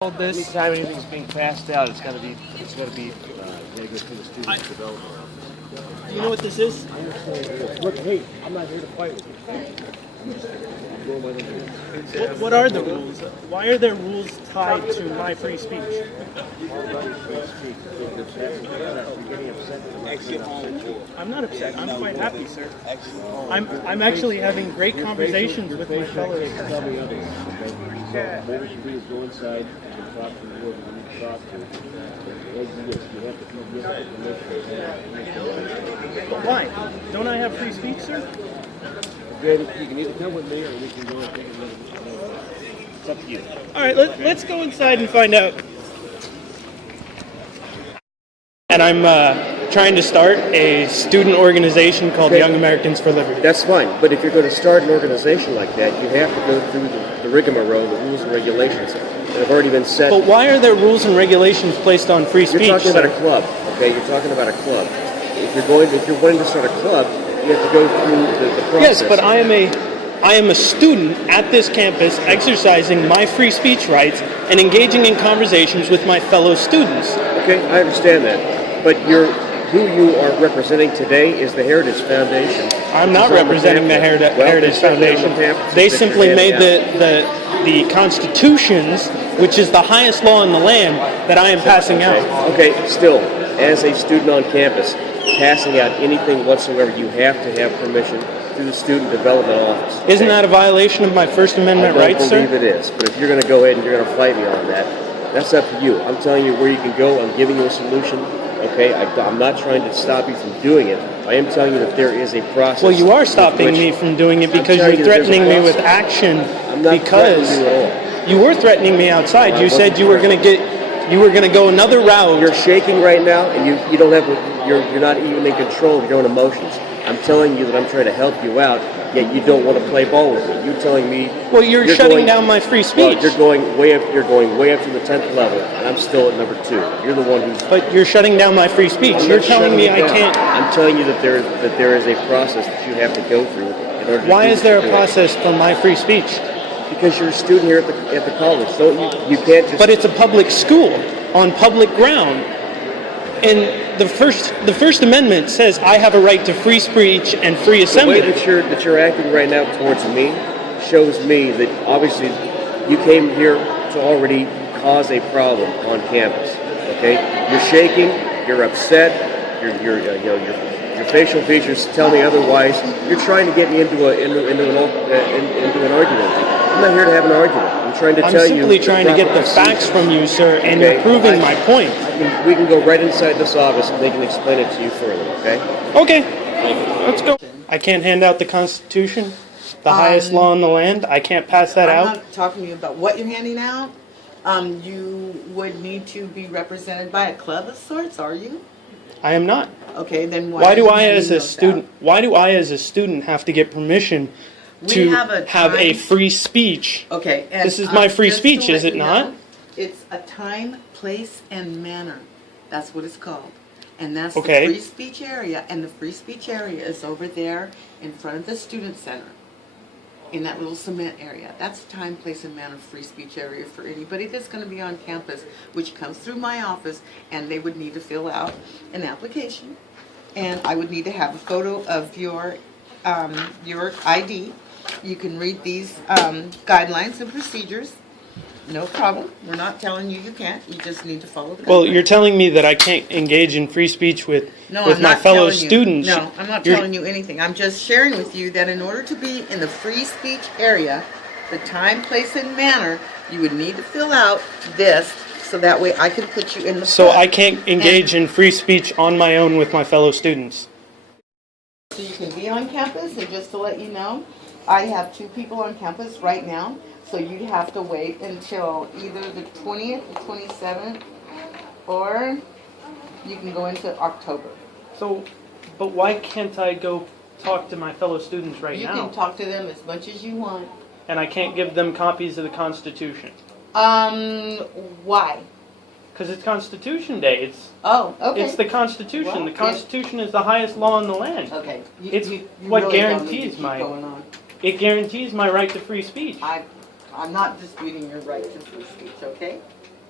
All this. Anytime anything's being passed out, it's got to be negative to the student's development. You know what this is? I understand. Look, hey, I'm not here to fight with you. What are the rules? Why are there rules tied to my free speech? I'm not upset. I'm quite happy, sir. I'm actually having great conversations with my fellows. What we should do is go inside and talk to whoever we need to talk to. You have to give permission. But why? Don't I have free speech, sir? You can either come with me or we can go and take a look. It's up to you. All right, let's go inside and find out. And I'm trying to start a student organization called Young Americans for Liberty. That's fine, but if you're going to start an organization like that, you have to go through the rigmarole, the rules and regulations that have already been set. But why are there rules and regulations placed on free speech? You're talking about a club, okay? You're talking about a club. If you're wanting to start a club, you have to go through the process. Yes, but I am a student at this campus exercising my free speech rights and engaging in conversations with my fellow students. Okay, I understand that. But who you are representing today is the Heritage Foundation. I'm not representing the Heritage Foundation. They simply made the constitutions, which is the highest law in the land, that I am passing out. Okay, still, as a student on campus, passing out anything whatsoever, you have to have permission through the Student Development Office. Isn't that a violation of my First Amendment rights, sir? I don't believe it is, but if you're going to go ahead and you're going to fight me on that, that's up to you. I'm telling you where you can go. I'm giving you a solution. Okay, I'm not trying to stop you from doing it. I am telling you that there is a process. Well, you are stopping me from doing it because you're threatening me with action. I'm not threatening you at all. You were threatening me outside. You said you were going to go another route. You're shaking right now, and you don't have. You're not even in control of your own emotions. I'm telling you that I'm trying to help you out, yet you don't want to play ball with me. You're telling me. Well, you're shutting down my free speech. Well, you're going way up. You're going way up to the 10th level, and I'm still at number 2. You're the one who's. But you're shutting down my free speech. You're telling me I can't. I'm telling you that there is a process that you have to go through in order. Why is there a process for my free speech? Because you're a student here at the college, so you can't just. But it's a public school on public ground. And the First Amendment says I have a right to free speech and free assembly. The way that you're acting right now towards me shows me that obviously you came here to already cause a problem on campus. Okay, you're shaking, you're upset, your facial features tell me otherwise. You're trying to get me into an argument. I'm not here to have an argument. I'm trying to tell you. I'm simply trying to get the facts from you, sir, and you're proving my point. We can go right inside this office and they can explain it to you further, okay? Okay, let's go. I can't hand out the Constitution, the highest law in the land. I can't pass that out. I'm not talking to you about what you're handing out. You would need to be represented by a club of sorts, are you? I am not. Okay, then why do I as a student have to get permission to have a free speech? Okay, and this is my free speech, is it not? It's a time, place, and manner. That's what it's called. And that's the okay. free speech area. And the free speech area is over there in front of the student center, in that little cement area. That's a time, place, and manner free speech area for anybody that's going to be on campus, which comes through my office, and they would need to fill out an application. And I would need to have a photo of your ID. You can read these guidelines and procedures. No problem. We're not telling you you can't. You just need to follow the guidelines. Well, you're telling me that I can't engage in free speech with my fellow students. No, I'm not telling you anything. I'm just sharing with you that in order to be in the free speech area, the time, place, and manner, you would need to fill out this so that way I can put you in the So I can't engage in free speech on my own with my fellow students. So you can be on campus, and just to let you know, I have 2 people on campus right now, so you'd have to wait until either the 20th, the 27th, or you can go into October. So, but why can't I go talk to my fellow students now? You can talk to them as much as you want. And I can't give them copies of the Constitution? Why? Because it's Constitution Day. Okay. It's the Constitution. Well, the Constitution is the highest law in the land. Okay. It's you what really guarantees It guarantees my right to free speech. I'm not disputing your right to free speech, okay?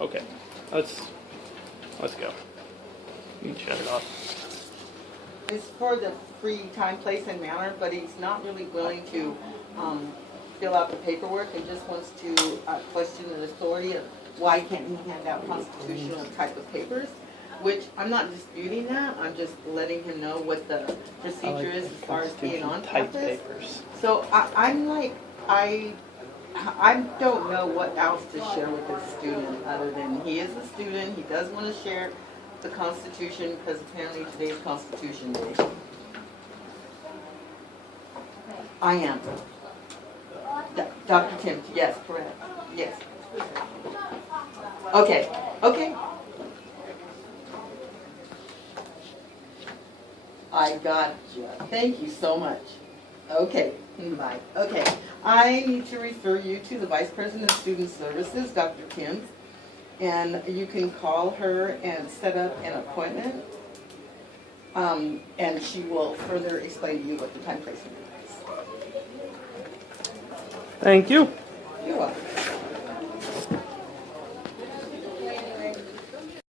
Okay, let's go. You can shut it off. It's for the free time, place, and manner, but he's not really willing to fill out the paperwork and just wants to question the authority of why can't he hand out constitutional type of papers, which I'm not disputing that. I'm just letting him know what the procedure is as far as being on type campus. papers. So I don't know what else to share with this student other than he is a student. He does want to share the Constitution because apparently today's Constitution Day. I am. Dr. Tim, yes, correct. Yes. Okay, okay. I got you. Thank you so much. Okay, bye. Okay, I need to refer you to the Vice President of Student Services, Dr. Kim, and you can call her and set up an appointment, and she will further explain to you what the time placement is. Thank you. You're welcome.